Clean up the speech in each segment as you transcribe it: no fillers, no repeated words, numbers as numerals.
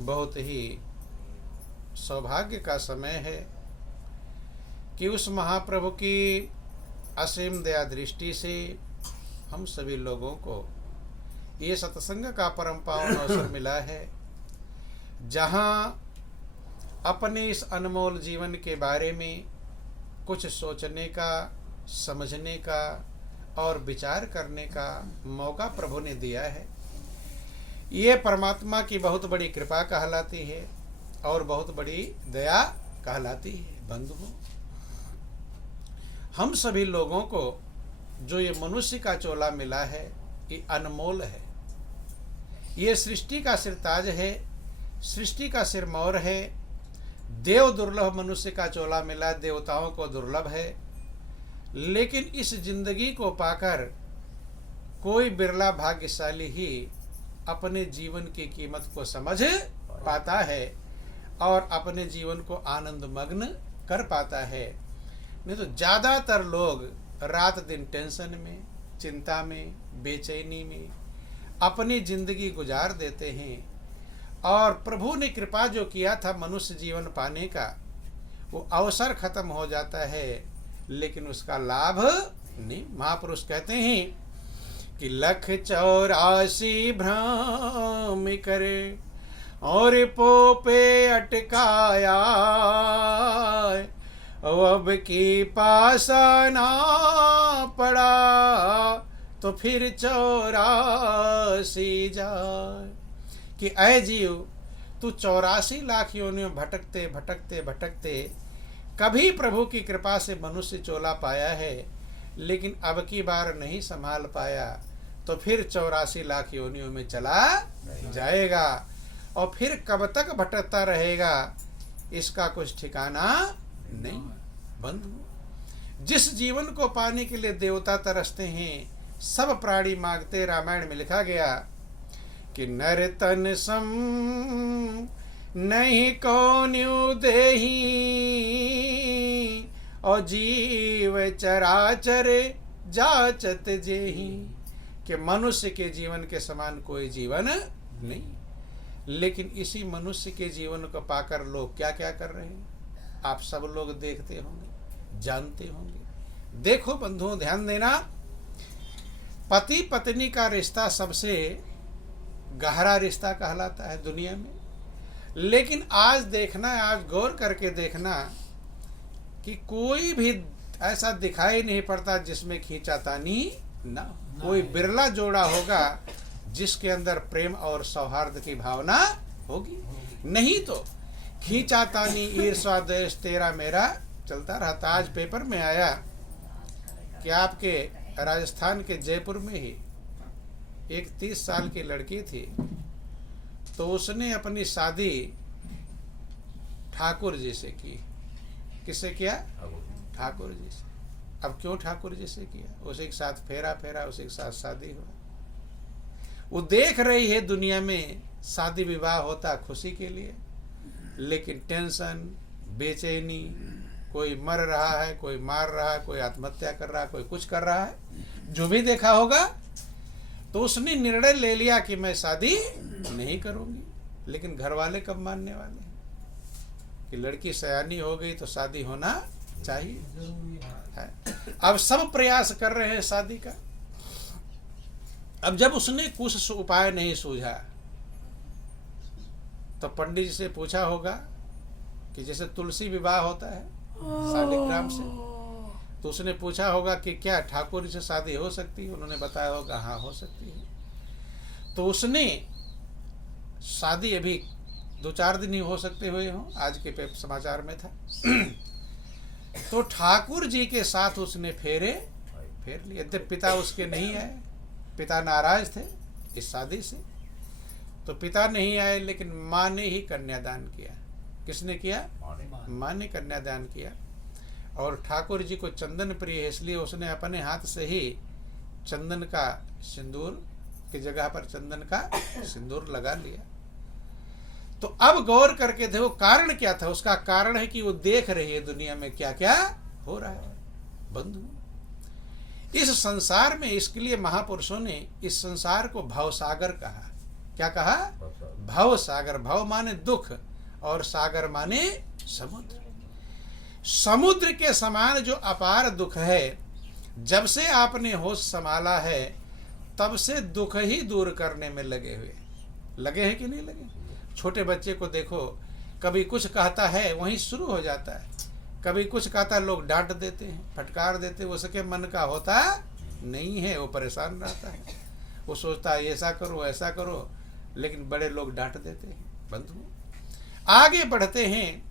बहुत ही सौभाग्य का समय है कि उस महाप्रभु की असीम दया दृष्टि से हम सभी लोगों को ये सत्संग का परम पावन अवसर मिला है, जहाँ अपने इस अनमोल जीवन के बारे में कुछ सोचने का, समझने का और विचार करने का मौका प्रभु ने दिया है। ये परमात्मा की बहुत बड़ी कृपा कहलाती है और बहुत बड़ी दया कहलाती है। बंधुओं, हम सभी लोगों को जो ये मनुष्य का चोला मिला है, ये अनमोल है। ये सृष्टि का सिरताज है, सृष्टि का सिरमौर है। देव दुर्लभ मनुष्य का चोला मिला, देवताओं को दुर्लभ है। लेकिन इस जिंदगी को पाकर कोई बिरला भाग्यशाली ही अपने जीवन की कीमत को समझ पाता है और अपने जीवन को आनंद मग्न कर पाता है। नहीं तो ज़्यादातर लोग रात दिन टेंशन में, चिंता में, बेचैनी में अपनी जिंदगी गुजार देते हैं। और प्रभु ने कृपा जो किया था मनुष्य जीवन पाने का, वो अवसर खत्म हो जाता है, लेकिन उसका लाभ नहीं। महापुरुष कहते हैं कि 184 भ्रम करे और पोपे अटकाया, अब की पासा ना पड़ा तो फिर 84 जाए। कि ऐ जीव, तू 84 लाख योनियों भटकते भटकते भटकते कभी प्रभु की कृपा से मनुष्य चोला पाया है, लेकिन अब की बार नहीं संभाल पाया तो फिर 84 लाख योनियों में चला जाएगा और फिर कब तक भटकता रहेगा, इसका कुछ ठिकाना नहीं। बंधु, जिस जीवन को पाने के लिए देवता तरसते हैं, सब प्राणी मांगते, रामायण में लिखा गया कि नर तन सम नहीं कौन्यु देही और जीव चराचर जाचत जेही। कि मनुष्य के जीवन के समान कोई जीवन नहीं, लेकिन इसी मनुष्य के जीवन को पाकर लोग क्या क्या कर रहे हैं, आप सब लोग देखते होंगे, जानते होंगे। देखो बंधुओं, ध्यान देना, पति पत्नी का रिश्ता सबसे गहरा रिश्ता कहलाता है दुनिया में। लेकिन आज देखना, आज गौर करके देखना कि कोई भी ऐसा दिखाई नहीं पड़ता जिसमें खींचातानी ना हो। कोई बिरला जोड़ा होगा जिसके अंदर प्रेम और सौहार्द की भावना होगी, नहीं तो खींचातानी, ईर्ष्या, द्वेष, तेरा मेरा चलता रहता। आज पेपर में आया कि आपके राजस्थान के जयपुर में ही एक 30 साल की लड़की थी, तो उसने अपनी शादी ठाकुर जी से की। किससे किया? ठाकुर जी से। अब क्यों ठाकुर जी से किया? उसी के साथ फेरा फेरा, उसी के साथ शादी हुआ। वो देख रही है दुनिया में शादी विवाह होता खुशी के लिए, लेकिन टेंशन, बेचैनी, कोई मर रहा है, कोई मार रहा है, कोई आत्महत्या कर रहा है, कोई कुछ कर रहा है, जो भी देखा होगा। तो उसने निर्णय ले लिया कि मैं शादी नहीं करूंगी। लेकिन घर वाले कब मानने वाले हैं कि लड़की सयानी हो गई तो शादी होना चाहिए है। अब सब प्रयास कर रहे हैं शादी का। अब जब उसने कुछ उपाय नहीं सूझा तो पंडित जी से पूछा होगा कि जैसे तुलसी विवाह होता है शालिग्राम से, तो उसने पूछा होगा कि क्या ठाकुर जी से शादी हो सकती है? उन्होंने बताया होगा हाँ हो सकती है। तो उसने शादी, अभी 2-4 दिन ही हो सकते हुए हों, आज के समाचार में था तो ठाकुर जी के साथ उसने फेर लिए। यद्यपि पिता उसके नहीं आए, पिता नाराज थे इस शादी से, तो पिता नहीं आए, लेकिन माँ ने ही कन्यादान किया। किसने किया? माँ ने कन्यादान किया। और ठाकुर जी को चंदन प्रिय है, इसलिए उसने अपने हाथ से ही चंदन का सिंदूर की जगह पर चंदन का सिंदूर लगा लिया। तो अब गौर करके देखो कारण क्या था। उसका कारण है कि वो देख रही है दुनिया में क्या क्या हो रहा है। बंधु, इस संसार में, इसके लिए महापुरुषों ने इस संसार को भवसागर कहा। क्या कहा? भव सागर, भव माने दुख और सागर माने समुद्र। समुद्र के समान जो अपार दुख है, जब से आपने होश संभाला है तब से दुख ही दूर करने में लगे हैं कि नहीं लगे? छोटे बच्चे को देखो, कभी कुछ कहता है वहीं शुरू हो जाता है, कभी कुछ कहता है लोग डांट देते हैं, फटकार देते हैं, उसके मन का होता नहीं है, वो परेशान रहता है, वो सोचता है ऐसा करो ऐसा करो, लेकिन बड़े लोग डांट देते हैं। बंधु आगे बढ़ते हैं,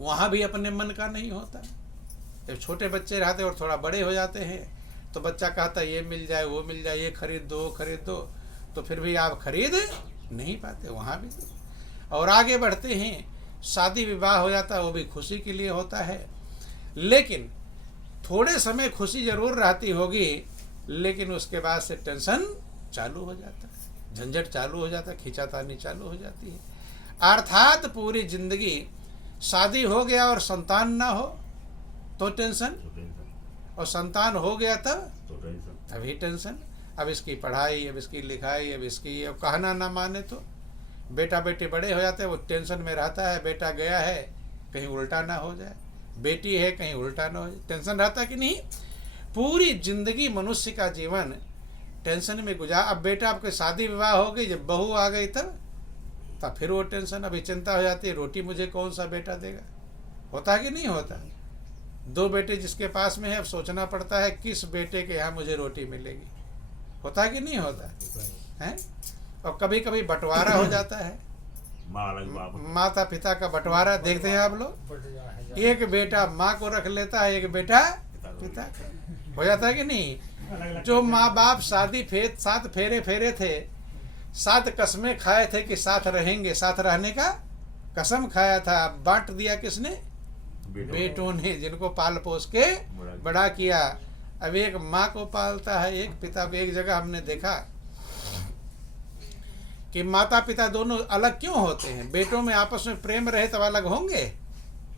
वहाँ भी अपने मन का नहीं होता। जब छोटे बच्चे रहते और थोड़ा बड़े हो जाते हैं तो बच्चा कहता है ये मिल जाए वो मिल जाए, ये खरीद दो, तो फिर भी आप खरीद नहीं पाते, वहाँ भी। और आगे बढ़ते हैं, शादी विवाह हो जाता है, वो भी खुशी के लिए होता है, लेकिन थोड़े समय खुशी जरूर रहती होगी, लेकिन उसके बाद से टेंशन चालू हो जाता है, झंझट चालू हो जाता है, खींचातानी चालू हो जाती है। अर्थात पूरी जिंदगी शादी हो गया और संतान ना हो तो टेंशन, और संतान हो गया तभी टेंशन। अब इसकी पढ़ाई, अब इसकी लिखाई, अब इसकी, अब कहना ना माने तो बेटा बेटी बड़े हो जाते हैं, वो टेंशन में रहता है, बेटा गया है कहीं उल्टा ना हो जाए, बेटी है कहीं उल्टा ना हो जाए, टेंशन रहता है कि नहीं? पूरी जिंदगी मनुष्य का जीवन टेंशन में गुजार। अब बेटा आपके शादी विवाह हो गई, जब बहू आ गई तब फिर वो टेंशन, अभी चिंता हो जाती है, रोटी मुझे कौन सा बेटा देगा। होता है कि नहीं होता? 2 बेटे जिसके पास में है, अब सोचना पड़ता है किस बेटे के यहाँ मुझे रोटी मिलेगी। होता है कि नहीं होता है? और कभी कभी बंटवारा हो जाता है, माता पिता का बंटवारा देखते हैं आप लोग, एक बेटा माँ को रख लेता है, एक बेटा पिता का। हो जाता है कि नहीं? जो माँ बाप साथ फेरे थे, 7 कसमें खाए थे कि साथ रहेंगे, साथ रहने का कसम खाया था, बांट दिया किसने? बेटों ने, जिनको पाल पोस के बड़ा किया। अब एक माँ को पालता है, एक पिता को। एक जगह हमने देखा कि माता पिता दोनों अलग क्यों होते हैं? बेटों में आपस में प्रेम रहे तब अलग होंगे,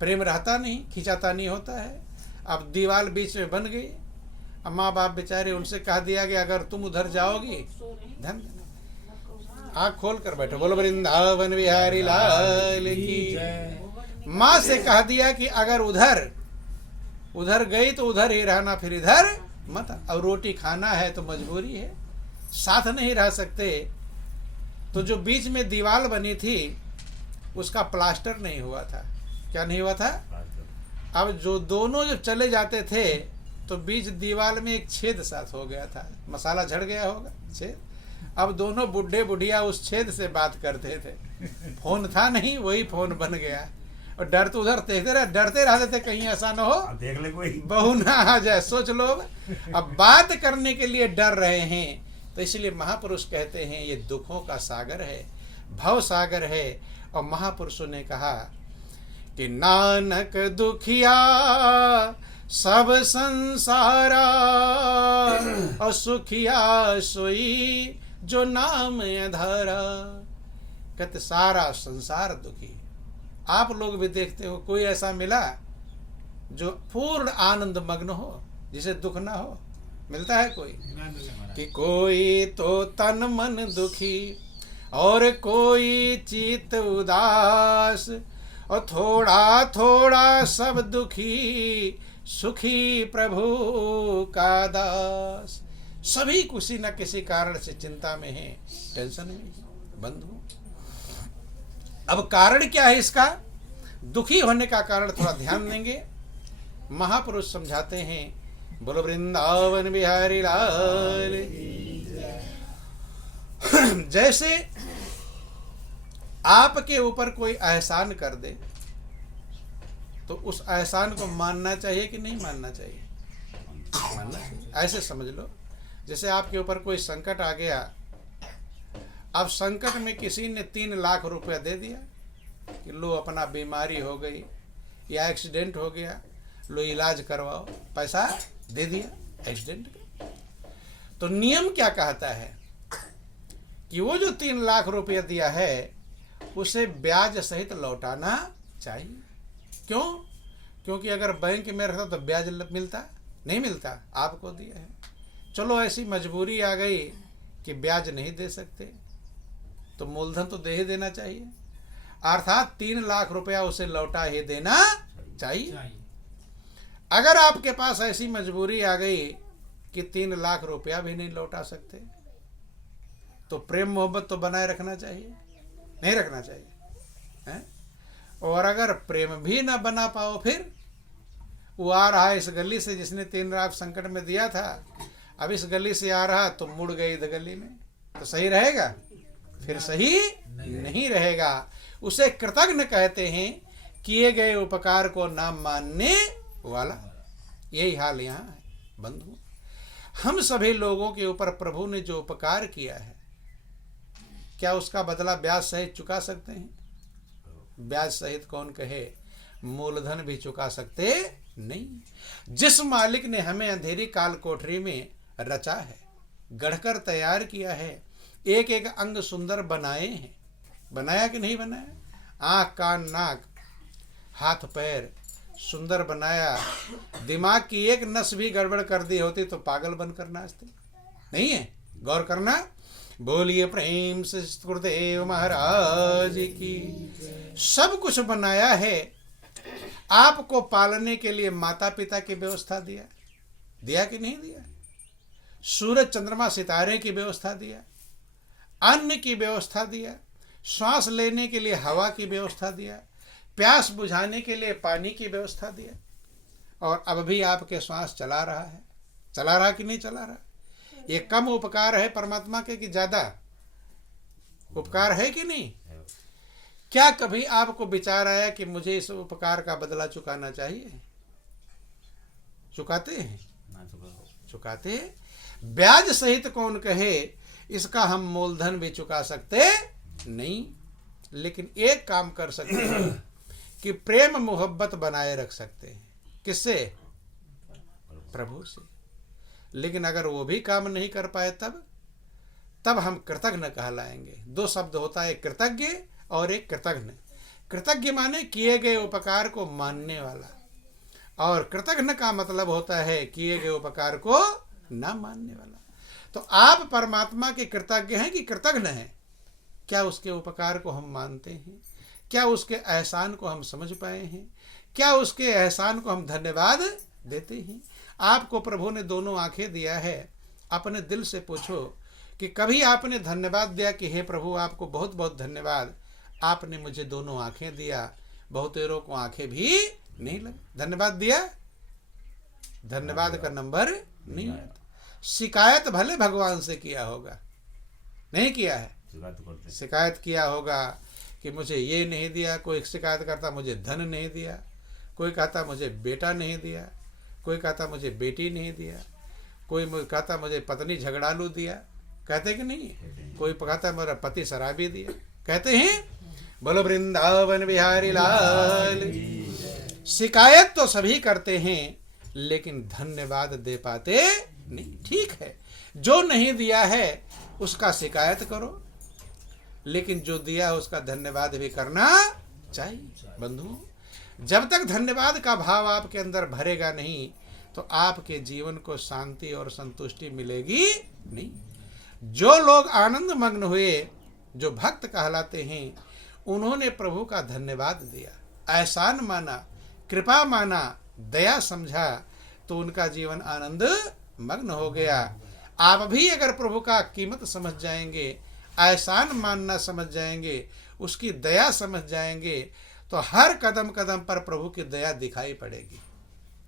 प्रेम रहता नहीं, खिंचाता नहीं होता है। अब दीवार बीच में बन गई, अब माँ बाप बेचारे, उनसे कह दिया कि अगर तुम उधर जाओगी, धन आँख खोल कर बैठो, बोलो वृंदावन बिहारी लाल की। माँ से कह दिया कि अगर उधर गई तो उधर ही रहना, फिर इधर मत। और रोटी खाना है तो मजबूरी है, साथ नहीं रह सकते। तो जो बीच में दीवार बनी थी उसका प्लास्टर नहीं हुआ था। क्या नहीं हुआ था? अब जो दोनों जब चले जाते थे तो बीच दीवार में एक छेद साथ हो गया था, मसाला झड़ गया होगा छेद। अब दोनों बुढ़े बुढ़िया उस छेद से बात करते थे, फोन था नहीं, वही फोन बन गया। और डर तो उधर डरते रहते थे कहीं ऐसा ना हो देख ले कोई बहू ना आ जाए। सोच लो, अब बात करने के लिए डर रहे हैं। तो इसलिए महापुरुष कहते हैं ये दुखों का सागर है, भव सागर है। और महापुरुषों ने कहा कि नानक दुखिया सब संसारा, और सुखिया सोई जो नाम आधारा। कहते सारा संसार दुखी। आप लोग भी देखते हो, कोई ऐसा मिला जो पूर्ण आनंद मग्न हो, जिसे दुख ना हो? मिलता है कोई? कि कोई तो तन मन दुखी और कोई चित उदास, और थोड़ा थोड़ा सब दुखी, सुखी प्रभु का दास। सभी किसी न किसी कारण से चिंता में है, टेंशन में है। बंधु, अब कारण क्या है इसका? दुखी होने का कारण थोड़ा ध्यान देंगे। महापुरुष समझाते हैं, बोलो वृंदावन बिहारी लाल। जैसे आपके ऊपर कोई एहसान कर दे तो उस एहसान को मानना चाहिए कि नहीं मानना चाहिए? मानना चाहिए। ऐसे समझ लो, जैसे आपके ऊपर कोई संकट आ गया, अब संकट में किसी ने 3 लाख रुपया दे दिया कि लो अपना बीमारी हो गई या एक्सीडेंट हो गया, लो इलाज करवाओ, पैसा दे दिया एक्सीडेंट का। तो नियम क्या कहता है कि वो जो 3 लाख रुपया दिया है उसे ब्याज सहित लौटाना चाहिए। क्यों? क्योंकि अगर बैंक में रहता तो ब्याज मिलता नहीं, मिलता, आपको दिया है। चलो ऐसी मजबूरी आ गई कि ब्याज नहीं दे सकते, तो मूलधन तो दे ही देना चाहिए, अर्थात 3 लाख रुपया उसे लौटा ही देना चाहिए। अगर आपके पास ऐसी मजबूरी आ गई कि 3 लाख रुपया भी नहीं लौटा सकते, तो प्रेम मोहब्बत तो बनाए रखना चाहिए, नहीं रखना चाहिए है? और अगर प्रेम भी ना बना पाओ, फिर वो आ रहा है इस गली से जिसने 3 लाख संकट में दिया था, अब इस गली से आ रहा तो मुड़ गई इधर गली में, तो सही रहेगा? फिर सही नहीं रहेगा। उसे कृतज्ञ कहते हैं, किए गए उपकार को ना मानने वाला। यही हाल यहाँ है बंधु। हम सभी लोगों के ऊपर प्रभु ने जो उपकार किया है, क्या उसका बदला ब्याज सहित चुका सकते हैं? ब्याज सहित कौन कहे, मूलधन भी चुका सकते नहीं। जिस मालिक ने हमें अंधेरी काल कोठरी में रचा है, गढ़कर तैयार किया है, एक एक अंग सुंदर बनाए हैं, बनाया कि नहीं बनाया? आँख कान नाक हाथ पैर सुंदर बनाया, दिमाग की एक नस भी गड़बड़ कर दी होती तो पागल बनकर नाचते, नहीं है? गौर करना। बोलिए प्रेम से गुरुदेव महाराज की। सब कुछ बनाया है, आपको पालने के लिए माता पिता की व्यवस्था दिया, दिया कि नहीं दिया? सूरज चंद्रमा सितारे की व्यवस्था दिया, अन्न की व्यवस्था दिया, श्वास लेने के लिए हवा की व्यवस्था दिया, प्यास बुझाने के लिए पानी की व्यवस्था दिया, और अब भी आपके श्वास चला रहा है। चला रहा कि नहीं चला रहा? ये कम उपकार है परमात्मा के कि ज्यादा उपकार है कि नहीं? क्या कभी आपको विचार आया कि मुझे इस उपकार का बदला चुकाना चाहिए? चुकाते हैं? चुकाते हैं। ब्याज सहित कौन कहे इसका हम मूलधन भी चुका सकते नहीं, लेकिन एक काम कर सकते हैं कि प्रेम मोहब्बत बनाए रख सकते हैं। किससे? प्रभु से। लेकिन अगर वो भी काम नहीं कर पाए तब हम कृतज्ञ कहलाएंगे। 2 शब्द होता है, कृतज्ञ और एक कृतज्ञ। कृतज्ञ माने किए गए उपकार को मानने वाला, और कृतज्ञ का मतलब होता है किए गए उपकार को ना मानने वाला। तो आप परमात्मा के कृतज्ञ हैं कि कृतज्ञ हैं? क्या उसके उपकार को हम मानते हैं? क्या उसके एहसान को हम समझ पाए हैं? क्या उसके एहसान को हम धन्यवाद देते हैं? आपको प्रभु ने दोनों आंखें दिया है, अपने दिल से पूछो कि कभी आपने धन्यवाद दिया कि हे प्रभु आपको बहुत बहुत धन्यवाद, आपने मुझे दोनों आंखें दिया। बहुतेरों को आंखें भी नहीं लगी। धन्यवाद दिया, धन्यवाद का नंबर नहीं आता। शिकायत भले भगवान से किया होगा, नहीं किया है? शिकायत किया होगा कि मुझे ये नहीं दिया। कोई शिकायत करता मुझे धन नहीं दिया, कोई कहता मुझे बेटा नहीं दिया, कोई कहता मुझे बेटी नहीं दिया, कोई कहता मुझे पत्नी झगड़ालू दिया, कहते कि नहीं? कोई कहता मेरा पति शराबी दिया, कहते हैं? बोलो वृंदावन बिहारी लाल। शिकायत तो सभी करते हैं, लेकिन धन्यवाद दे पाते नहीं। ठीक है, जो नहीं दिया है उसका शिकायत करो, लेकिन जो दिया है उसका धन्यवाद भी करना चाहिए। बंधु, जब तक धन्यवाद का भाव आपके अंदर भरेगा नहीं, तो आपके जीवन को शांति और संतुष्टि मिलेगी नहीं। जो लोग आनंद मग्न हुए, जो भक्त कहलाते हैं, उन्होंने प्रभु का धन्यवाद दिया, एहसान माना, कृपा माना, दया समझा, तो उनका जीवन आनंद मग्न हो गया। आप भी अगर प्रभु का कीमत समझ जाएंगे, एहसान मानना समझ जाएंगे, उसकी दया समझ जाएंगे, तो हर कदम कदम पर प्रभु की दया दिखाई पड़ेगी।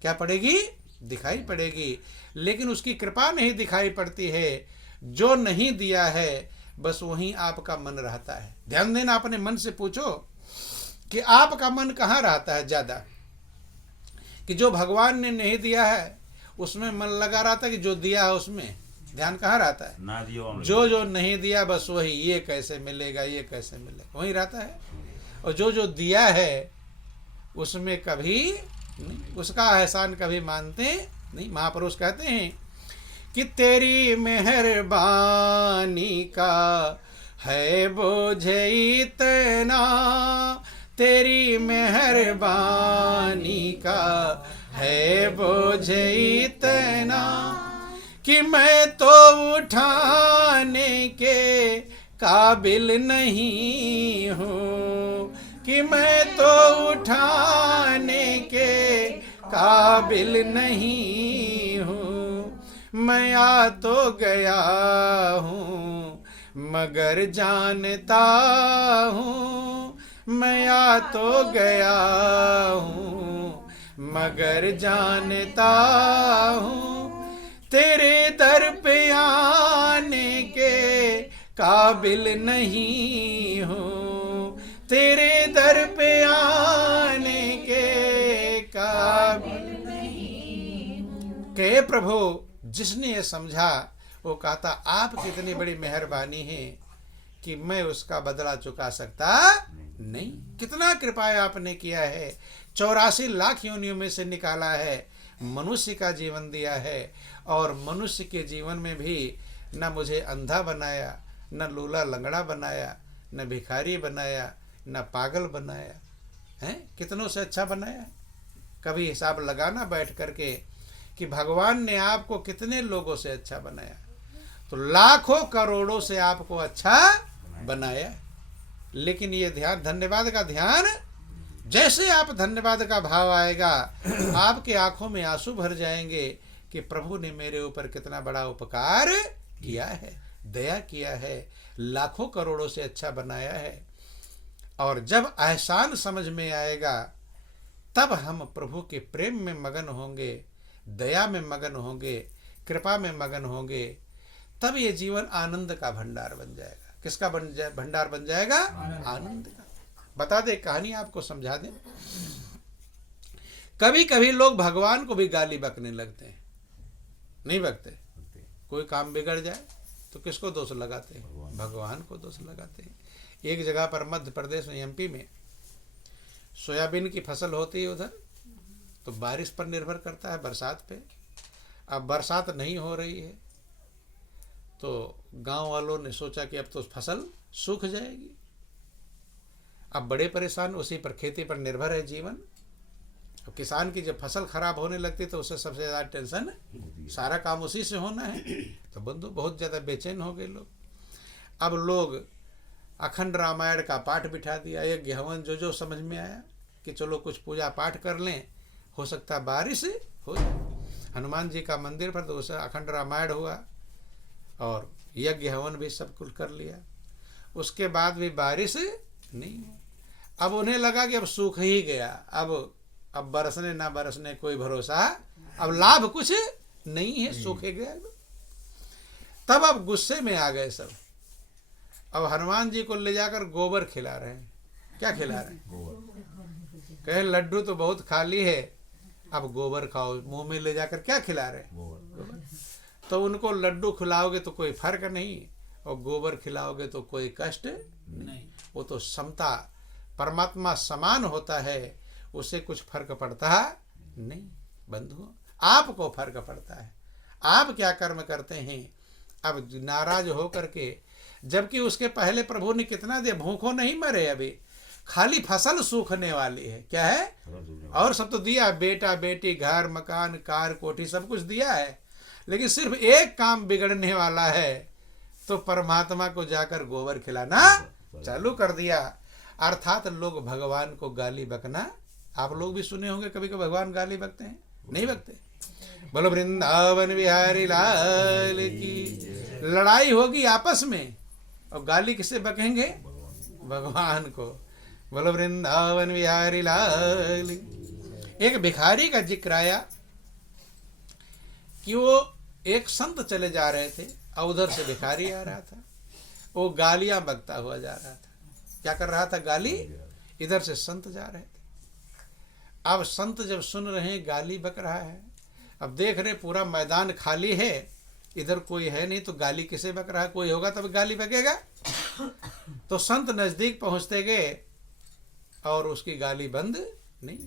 क्या पड़ेगी? दिखाई पड़ेगी। लेकिन उसकी कृपा नहीं दिखाई पड़ती है। जो नहीं दिया है बस वहीं आपका मन रहता है। ध्यान देना, अपने मन से पूछो कि आपका मन कहाँ रहता है ज्यादा, कि जो भगवान ने नहीं दिया है उसमें मन लगा रहता है कि जो दिया है उसमें ध्यान कहाँ रहता है? ना दिया। जो नहीं दिया बस वही, ये कैसे मिलेगा, ये कैसे मिलेगा, वही रहता है। और जो दिया है उसमें कभी नहीं, उसका एहसान कभी मानते नहीं। महापुरुष कहते हैं कि तेरी मेहरबानी का है बोझ इतना, तेरी मेहरबानी का है बोझ इतना, कि मैं तो उठाने के काबिल नहीं हूँ, कि मैं तो उठाने के काबिल नहीं हूँ। मैं आ तो गया हूँ मगर जानता हूँ, मैं आ तो गया हूँ मगर जानता हूँ, तेरे दर पे आने के काबिल नहीं हूँ, तेरे दर पे आने के काबिल नहीं हूँ। के प्रभु जिसने ये समझा वो कहता आप कितनी बड़ी मेहरबानी है कि मैं उसका बदला चुका सकता नहीं। कितना कृपा आपने किया है, 84 लाख योनियों में से निकाला है, मनुष्य का जीवन दिया है, और मनुष्य के जीवन में भी न मुझे अंधा बनाया, न लूला लंगड़ा बनाया, न भिखारी बनाया, न पागल बनाया है, कितनों से अच्छा बनाया। कभी हिसाब लगाना बैठ करके कि भगवान ने आपको कितने लोगों से अच्छा बनाया, तो लाखों करोड़ों से आपको अच्छा बनाया। लेकिन ये ध्यान, धन्यवाद का ध्यान, जैसे आप धन्यवाद का भाव आएगा आपके आंखों में आंसू भर जाएंगे कि प्रभु ने मेरे ऊपर कितना बड़ा उपकार किया है, दया किया है, लाखों करोड़ों से अच्छा बनाया है। और जब एहसान समझ में आएगा तब हम प्रभु के प्रेम में मगन होंगे, दया में मगन होंगे, कृपा में मगन होंगे, तब ये जीवन आनंद का भंडार बन जाएगा। किसका भंडार बन जाएगा? आनंद का। बता दे, कहानी आपको समझा दें। कभी कभी लोग भगवान को भी गाली बकने लगते हैं, नहीं बकते? कोई काम बिगड़ जाए तो किसको दोष लगाते हैं? भगवान को दोष लगाते हैं। एक जगह पर मध्य प्रदेश में, एमपी में, सोयाबीन की फसल होती है उधर, तो बारिश पर निर्भर करता है, बरसात पे। अब बरसात नहीं हो रही है तो गांव वालों ने सोचा कि अब तो फसल सूख जाएगी। अब बड़े परेशान, उसी पर, खेती पर निर्भर है जीवन। अब किसान की जब फसल खराब होने लगती तो उससे सबसे ज़्यादा टेंशन, सारा काम उसी से होना है, तो बंधु बहुत ज़्यादा बेचैन हो गए लोग। अब लोग अखंड रामायण का पाठ बिठा दिया, यज्ञ हवन जो समझ में आया कि चलो कुछ पूजा पाठ कर लें, हो सकता है बारिश हो जाए। हनुमान जी का मंदिर पर तो उसे अखंड रामायण हुआ और यज्ञ हवन भी सब कुछ कर लिया, उसके बाद भी बारिश नहीं। अब उन्हें लगा कि अब सूख ही गया, अब बरसने ना बरसने कोई भरोसा, अब लाभ कुछ नहीं है, सूखे गया। तब अब गुस्से में आ गए सब। अब हनुमान जी को ले जाकर गोबर खिला रहे हैं। क्या खिला रहे हैं? कहे लड्डू तो बहुत खाली है, अब गोबर खाओ। मुंह में ले जाकर क्या खिला रहे हैं? गोबर। तो उनको लड्डू खिलाओगे तो कोई फर्क नहीं, और गोबर खिलाओगे तो कोई कष्ट नहीं। वो तो समता, परमात्मा समान होता है, उसे कुछ फर्क पड़ता नहीं। बंधुओं, आपको फर्क पड़ता है। आप क्या कर्म करते हैं? अब नाराज हो करके, जबकि उसके पहले प्रभु ने कितना दिया, भूखों नहीं मरे, अभी खाली फसल सूखने वाली है। क्या है? और सब तो दिया, बेटा बेटी, घर मकान कार कोठी सब कुछ दिया है, लेकिन सिर्फ एक काम बिगड़ने वाला है, तो परमात्मा को जाकर गोबर खिलाना चालू कर दिया। अर्थात लोग भगवान को गाली बकना, आप लोग भी सुने होंगे कभी कभी भगवान गाली बकते हैं, नहीं बकते? बोलो वृंदावन बिहारी लाल की। लड़ाई होगी आपस में और गाली किसे बकेंगे? भगवान को। बोलो वृंदावन बिहारी लाल। एक भिखारी का जिक्र आया कि वो एक संत चले जा रहे थे और उधर से भिखारी आ रहा था, वो गालियां बकता हुआ जा रहा था। क्या कर रहा था? गाली। इधर से संत जा रहे थे। अब संत जब सुन रहे हैं गाली बक रहा है, अब देख रहे पूरा मैदान खाली है, इधर कोई है नहीं, तो गाली किसे बक रहा है? कोई होगा तब गाली बकेगा। तो संत नजदीक पहुंचते गए और उसकी गाली बंद नहीं।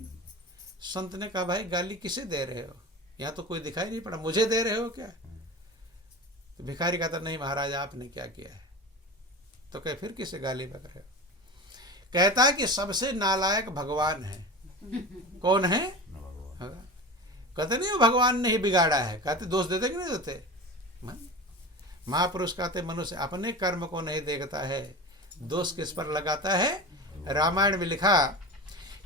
संत ने कहा, भाई गाली किसे दे रहे हो? यहाँ तो कोई दिखाई नहीं पड़ा, मुझे दे रहे हो क्या? तो भिखारी कहता, नहीं महाराज, आपने क्या किया है? तो कहे, फिर किसे गाली बक रहे हो? कहता है कि सबसे नालायक भगवान है। कौन है? कहते नहीं, भगवान ने ही बिगाड़ा है। कहते दोष देते कि नहीं देते? महापुरुष कहते मनुष्य अपने कर्म को नहीं देखता है, दोष किस पर लगाता है। रामायण में लिखा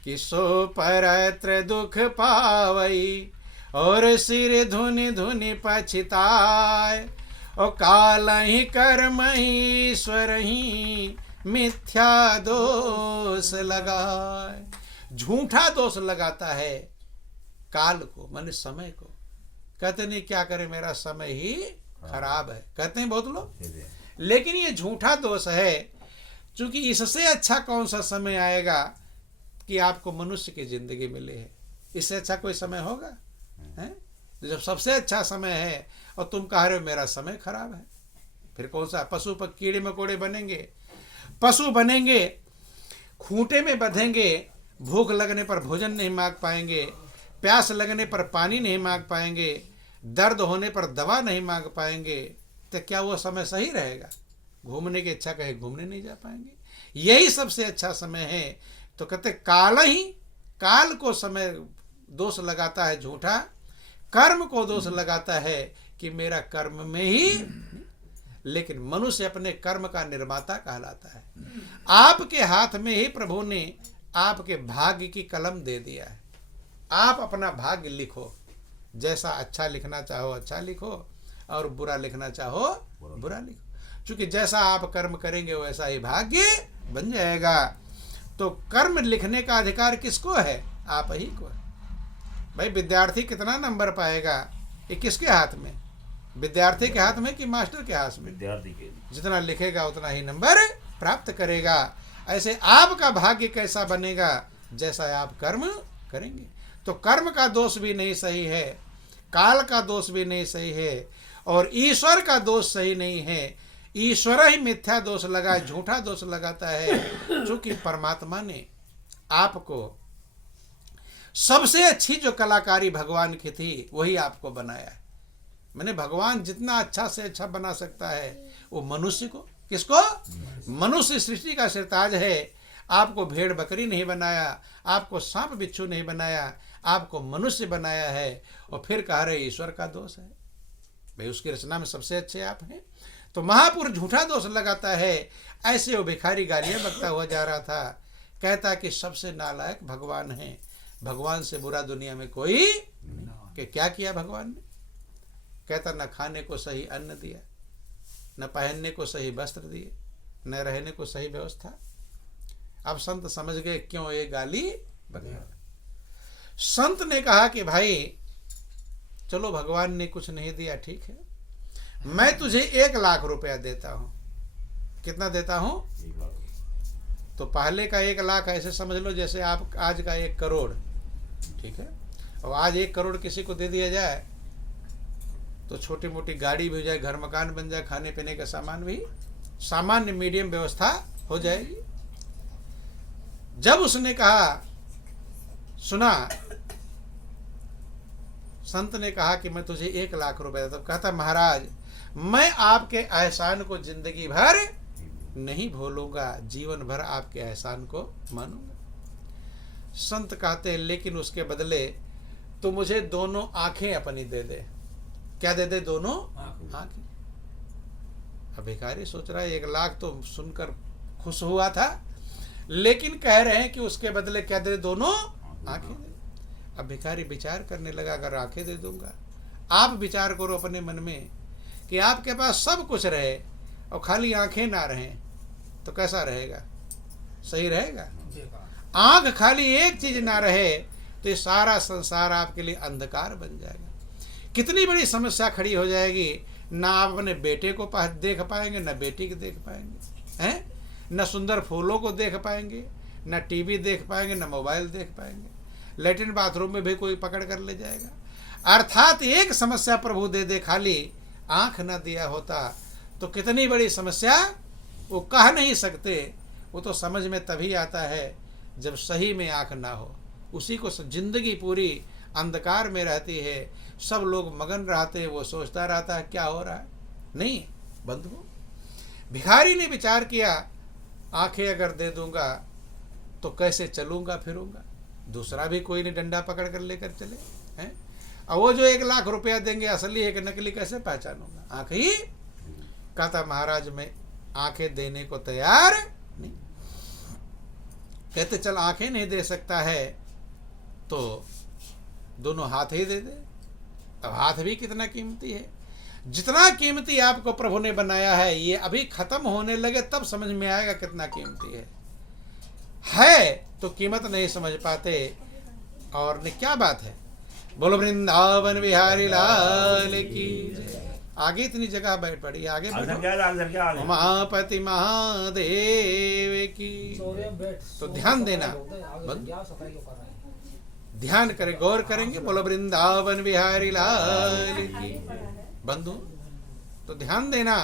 कि सो परत्र दुख पावई और सिर धुनि धुनि पछिताय, और काल ही कर्म ही ईश्वर ही मिथ्या दोष लगाए। झूठा दोष लगाता है काल को, माने समय को। कहते नहीं क्या करे, मेरा समय ही खराब है, कहते हैं बहुत लोग। लेकिन ये झूठा दोष है, क्योंकि इससे अच्छा कौन सा समय आएगा कि आपको मनुष्य की जिंदगी मिले है। इससे अच्छा कोई समय होगा है? जब सबसे अच्छा समय है और तुम कह रहे हो मेरा समय खराब है, फिर कौन सा। पशु पर कीड़े मकोड़े बनेंगे, पशु बनेंगे, खूंटे में बंधेंगे, भूख लगने पर भोजन नहीं मांग पाएंगे, प्यास लगने पर पानी नहीं मांग पाएंगे, दर्द होने पर दवा नहीं मांग पाएंगे, तो क्या वो समय सही रहेगा। घूमने की इच्छा कहे घूमने नहीं जा पाएंगे। यही सबसे अच्छा समय है। तो कहते काल ही, काल को समय दोष लगाता है झूठा, कर्म को दोष लगाता है कि मेरा कर्म में ही। लेकिन मनुष्य अपने कर्म का निर्माता कहलाता है। आपके हाथ में ही प्रभु ने आपके भाग्य की कलम दे दिया है। आप अपना भाग्य लिखो, जैसा अच्छा लिखना चाहो अच्छा लिखो, और बुरा लिखना चाहो बुरा लिखो। क्योंकि जैसा आप कर्म करेंगे वैसा ही भाग्य बन जाएगा। तो कर्म लिखने का अधिकार किसको है? आप ही को है। भाई विद्यार्थी कितना नंबर पाएगा ये किसके हाथ में? विद्यार्थी के हाथ में कि मास्टर के हाथ में? विद्यार्थी के। जितना लिखेगा उतना ही नंबर प्राप्त करेगा। ऐसे आपका भाग्य कैसा बनेगा? जैसा आप कर्म करेंगे। तो कर्म का दोष भी नहीं सही है, काल का दोष भी नहीं सही है, और ईश्वर का दोष सही नहीं है। ईश्वर ही मिथ्या दोष लगा, झूठा दोष लगाता है। क्योंकि परमात्मा ने आपको सबसे अच्छी जो कलाकारी भगवान की थी वही आपको बनाया है। मैंने भगवान जितना अच्छा से अच्छा बना सकता है वो मनुष्य को, किसको? मनुष्य सृष्टि का सिरताज है। आपको भेड़ बकरी नहीं बनाया, आपको सांप बिच्छू नहीं बनाया, आपको मनुष्य बनाया है। और फिर कह रहे ईश्वर का दोष है। भाई उसकी रचना में सबसे अच्छे आप हैं। तो महापुरुष झूठा दोष लगाता है। ऐसे वो भिखारी गालियां बकता हुआ जा रहा था, कहता कि सबसे नालायक भगवान है, भगवान से बुरा दुनिया में कोई। कि क्या किया भगवान ने? कहता न खाने को सही अन्न दिया, न पहनने को सही वस्त्र दिए, न रहने को सही व्यवस्था। अब संत समझ गए क्यों ये गाली बकता। संत ने कहा कि भाई चलो भगवान ने कुछ नहीं दिया, ठीक है, मैं तुझे 1 लाख रुपया देता हूं। कितना देता हूं? 1 लाख। तो पहले का 1 लाख ऐसे समझ लो जैसे आप आज का 1 करोड़, ठीक है। और आज 1 करोड़ किसी को दे दिया जाए तो छोटी मोटी गाड़ी भी हो जाए, घर मकान बन जाए, खाने पीने का सामान भी सामान्य मीडियम व्यवस्था हो जाएगी। जब उसने कहा, सुना, संत ने कहा कि मैं तुझे 1 लाख रुपए, तब कहता महाराज मैं आपके एहसान को जिंदगी भर नहीं भूलूंगा, जीवन भर आपके एहसान को मानूंगा। संत कहते लेकिन उसके बदले तो मुझे दोनों आंखें अपनी दे दे। क्या दे दे? दोनों आंखें। अब भिखारी सोच रहा है 1 लाख तो सुनकर खुश हुआ था, लेकिन कह रहे हैं कि उसके बदले क्या दे? दोनों आंखें दे। अब भिखारी विचार करने लगा, अगर आंखें दे दूंगा, आप विचार करो अपने मन में कि आपके पास सब कुछ रहे और खाली आंखें ना रहें तो कैसा रहेगा? सही रहेगा? आंख खाली एक चीज ना रहे तो ये सारा संसार आपके लिए अंधकार बन जाएगा। कितनी बड़ी समस्या खड़ी हो जाएगी। ना आप अपने बेटे को देख पाएंगे, ना बेटी को देख पाएंगे, हैं? न सुंदर फूलों को देख पाएंगे, न टीवी देख पाएंगे, न मोबाइल देख पाएंगे। लैट्रिन बाथरूम में भी कोई पकड़ कर ले जाएगा। अर्थात एक समस्या प्रभु दे दे, खाली आंख न दिया होता तो कितनी बड़ी समस्या वो कह नहीं सकते। वो तो समझ में तभी आता है जब सही में आंख ना हो। उसी को जिंदगी पूरी अंधकार में रहती है, सब लोग मगन रहते हैं, वो सोचता रहता है क्या हो रहा है। नहीं बंधुओं, भिखारी ने विचार किया आंखें अगर दे दूंगा तो कैसे चलूंगा फिरूंगा, दूसरा भी कोई नहीं डंडा पकड़ कर लेकर चले, हैं? और वो जो 1 लाख रुपया देंगे असली है कि नकली कैसे पहचानूंगा? आंख ही। कहता महाराज मैं आंखें देने को तैयार नहीं। कहते चल आंखें नहीं दे सकता है तो दोनों हाथ ही दे दे। अब हाथ भी कितना कीमती है, जितना कीमती आपको प्रभु ने बनाया है ये अभी खत्म होने लगे तब समझ में आएगा कितना कीमती है तो कीमत नहीं समझ पाते। और ने क्या बात है, बोलो वृंदावन बिहारी लाल की जय। आगे इतनी जगह बैठ पड़ी, आगे उमापति महादेव की। तो ध्यान देना, ध्यान करें, गौर करेंगे, बोलो वृंदावन बिहारी लाल की। बंधु तो ध्यान देना,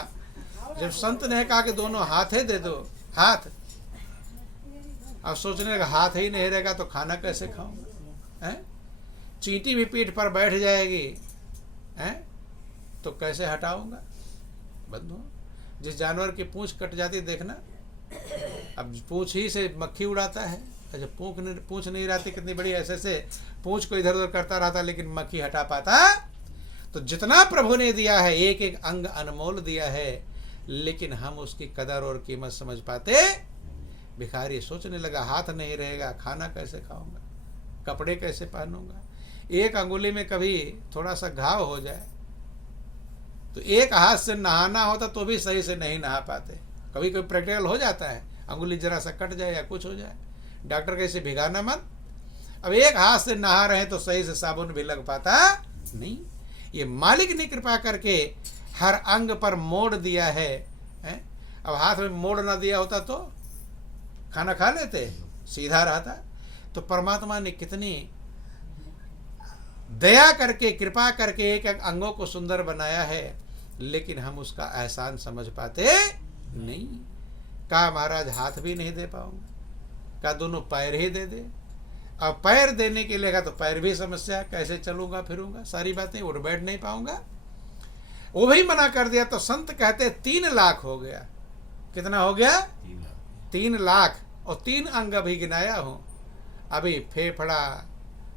जब संत ने कहा कि दोनों हाथे दे दो, हाथ, अब सोचने लगा हाथ ही नहीं रहेगा तो खाना कैसे खाऊंगा, हैं? चींटी भी पीठ पर बैठ जाएगी, हैं? तो कैसे हटाऊंगा। बंधु जिस जानवर की पूंछ कट जाती देखना, अब पूंछ ही से मक्खी उड़ाता है, अच्छा पूंछ नहीं रहती कितनी बड़ी, ऐसे से पूंछ को इधर उधर करता रहता लेकिन मक्खी हटा पाता। तो जितना प्रभु ने दिया है, एक एक अंग अनमोल दिया है, लेकिन हम उसकी कदर और कीमत समझ पाते। भिखारी सोचने लगा हाथ नहीं रहेगा, खाना कैसे खाऊंगा, कपड़े कैसे पहनूंगा, एक अंगुली में कभी थोड़ा सा घाव हो जाए तो एक हाथ से नहाना होता तो भी सही से नहीं नहा पाते। कभी कभी प्रैक्टिकल हो जाता है, अंगुली जरा सा कट जाए या कुछ हो जाए, डॉक्टर कैसे भिगाना मत। अब एक हाथ से नहा रहे तो सही से साबुन भी लग पाता नहीं। ये मालिक ने कृपा करके हर अंग पर मोड़ दिया है, हैं? अब हाथ में मोड़ ना दिया होता तो खाना खा लेते, सीधा रहता। तो परमात्मा ने कितनी दया करके कृपा करके एक एक अंगों को सुंदर बनाया है, लेकिन हम उसका एहसान समझ पाते नहीं। कहा महाराज हाथ भी नहीं दे पाऊंगा, कहा दोनों पैर ही दे दे। अब पैर देने के लिए कहा तो पैर भी समस्या, कैसे चलूंगा फिरूंगा, सारी बातें, उठ बैठ नहीं पाऊंगा, वो भी मना कर दिया। तो संत कहते 3 लाख हो गया। कितना हो गया? 3 लाख। और 3 अंग अभी गिनाया हूं, अभी फेफड़ा,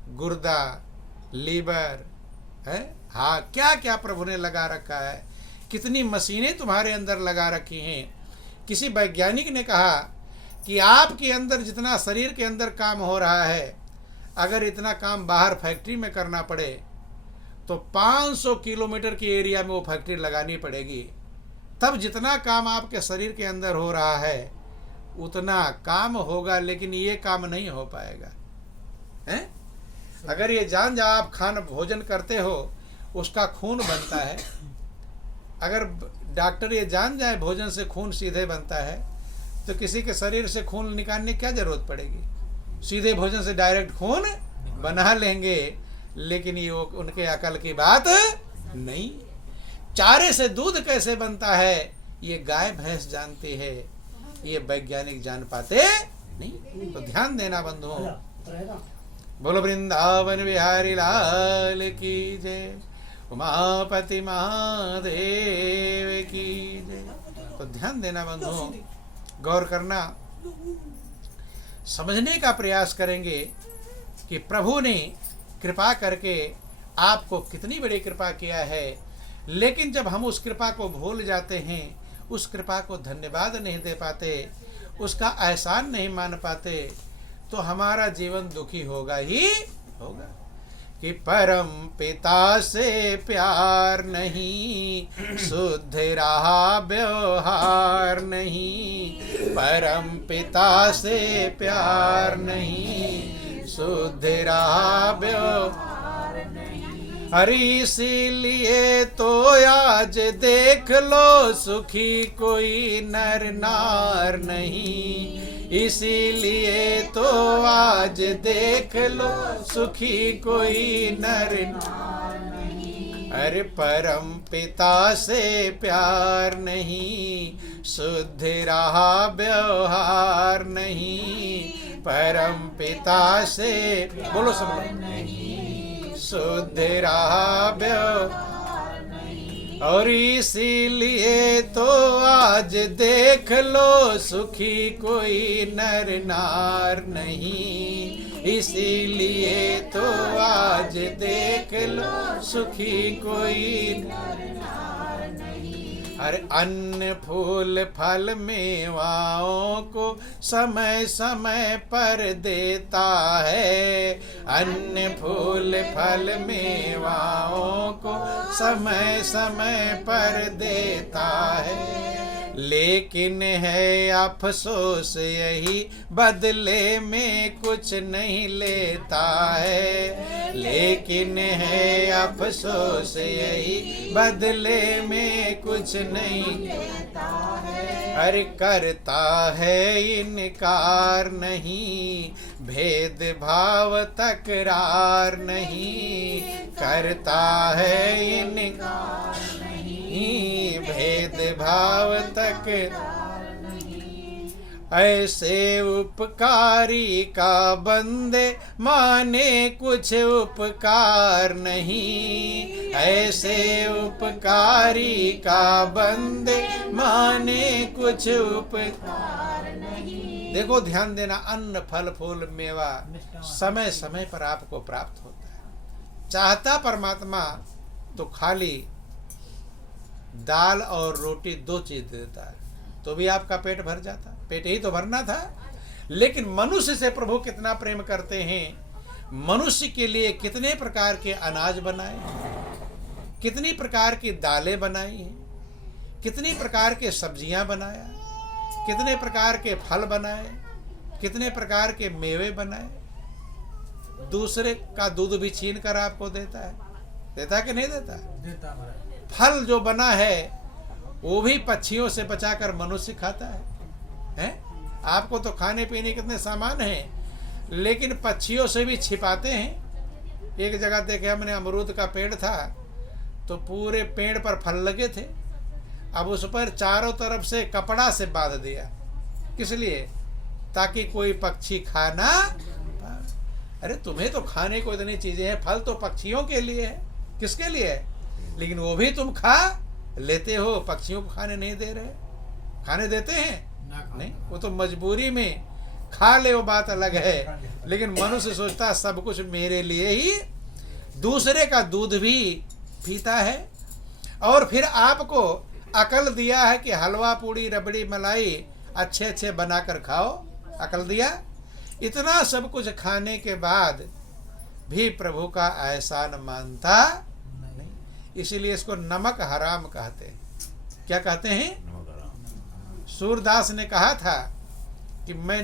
गुर्दा, लीवर है, हाँ क्या क्या प्रभु ने लगा रखा है, कितनी मशीनें तुम्हारे अंदर लगा रखी हैं। किसी वैज्ञानिक ने कहा कि आपके अंदर जितना शरीर के अंदर काम हो रहा है, अगर इतना काम बाहर फैक्ट्री में करना पड़े तो 500 किलोमीटर की एरिया में वो फैक्ट्री लगानी पड़ेगी, तब जितना काम आपके शरीर के अंदर हो रहा है उतना काम होगा, लेकिन ये काम नहीं हो पाएगा, हैं? अगर ये जान जा आप खाना भोजन करते हो उसका खून बनता है, अगर डॉक्टर ये जान जाए भोजन से खून सीधे बनता है तो किसी के शरीर से खून निकालने की क्या जरूरत पड़ेगी, सीधे भोजन से डायरेक्ट खून बना लेंगे। लेकिन ये उनके अकल की बात नहीं। चारे से दूध कैसे बनता है ये गाय भैंस जानती है, ये वैज्ञानिक जान पाते नहीं। तो ध्यान देना बंधुओं, बोलो वृंदावन बिहारी लाल की जय, उमापति महादेव की जय। तो ध्यान देना बंधुओं, गौर करना, समझने का प्रयास करेंगे कि प्रभु ने कृपा करके आपको कितनी बड़ी कृपा किया है। लेकिन जब हम उस कृपा को भूल जाते हैं, उस कृपा को धन्यवाद नहीं दे पाते, उसका एहसान नहीं मान पाते, तो हमारा जीवन दुखी होगा ही होगा। कि परम पिता से प्यार नहीं, शुद्ध रहा व्यवहार नहीं, परम पिता से प्यार नहीं, शुद्ध रहा व्यवहार नहीं। अरे इसीलिए तो आज देख लो सुखी कोई नर नार नहीं, इसीलिए तो आज देख लो सुखी कोई नर नार नहीं। अरे परम पिता से प्यार नहीं, शुद्ध रहा व्यवहार नहीं, परम पिता से बोलो सब नहीं, शुद्ध रहा व्यवहार। और इसीलिए तो आज देख लो सुखी कोई नर नार नहीं, इसीलिए तो आज देख लो सुखी कोई नर नार नहीं। अरे अन्न फूल फल मेवाओं को समय समय पर देता है। अन्न फूल फल मेवाओं को समय समय पर देता है। लेकिन है अफसोस यही बदले में कुछ नहीं लेता है। लेकिन है अफसोस यही बदले में कुछ नहीं लेता है। अरे करता है इनकार नहीं, भेदभाव तकरार नहीं। करता है इनकार नहीं, भेदभाव तकरार नहीं। ऐसे उपकारी का बंदे माने कुछ उपकार नहीं। ऐसे उपकारी का बंदे माने कुछ उपकार नहीं। देखो ध्यान देना, अन्न फल फूल मेवा समय समय पर आपको प्राप्त होता है। चाहता परमात्मा तो खाली दाल और रोटी 2 चीज देता है तो भी आपका पेट भर जाता। पेट ही तो भरना था। लेकिन मनुष्य से प्रभु कितना प्रेम करते हैं। मनुष्य के लिए कितने प्रकार के अनाज बनाए, कितनी प्रकार की दालें बनाई हैं, कितनी प्रकार के सब्जियां बनाया, कितने प्रकार के फल बनाए, कितने प्रकार के मेवे बनाए। दूसरे का दूध भी छीन कर आपको देता है। देता कि नहीं देता? देता। फल जो बना है वो भी पक्षियों से बचाकर मनुष्य खाता है। आपको तो खाने पीने कितने सामान हैं, लेकिन पक्षियों से भी छिपाते हैं। एक जगह देखे हमने, अमरूद का पेड़ था तो पूरे पेड़ पर फल लगे थे। अब उस पर चारों तरफ से कपड़ा से बांध दिया। किस लिए? ताकि कोई पक्षी खाना। अरे तुम्हें तो खाने को इतनी चीजें हैं, फल तो पक्षियों के लिए है। किसके लिए है? लेकिन वो भी तुम खा लेते हो, पक्षियों को खाने नहीं दे रहे। खाने देते हैं? नहीं, वो तो मजबूरी में खा ले, वो बात अलग है। लेकिन मनुष्य सोचता है सब कुछ मेरे लिए ही। दूसरे का दूध भी पीता है। और फिर आपको अकल दिया है कि हलवा पूड़ी रबड़ी मलाई अच्छे अच्छे बनाकर खाओ। अकल दिया। इतना सब कुछ खाने के बाद भी प्रभु का एहसान मानता नहीं। इसीलिए इसको नमक हराम कहते हैं। क्या कहते हैं? सूरदास ने कहा था कि मैं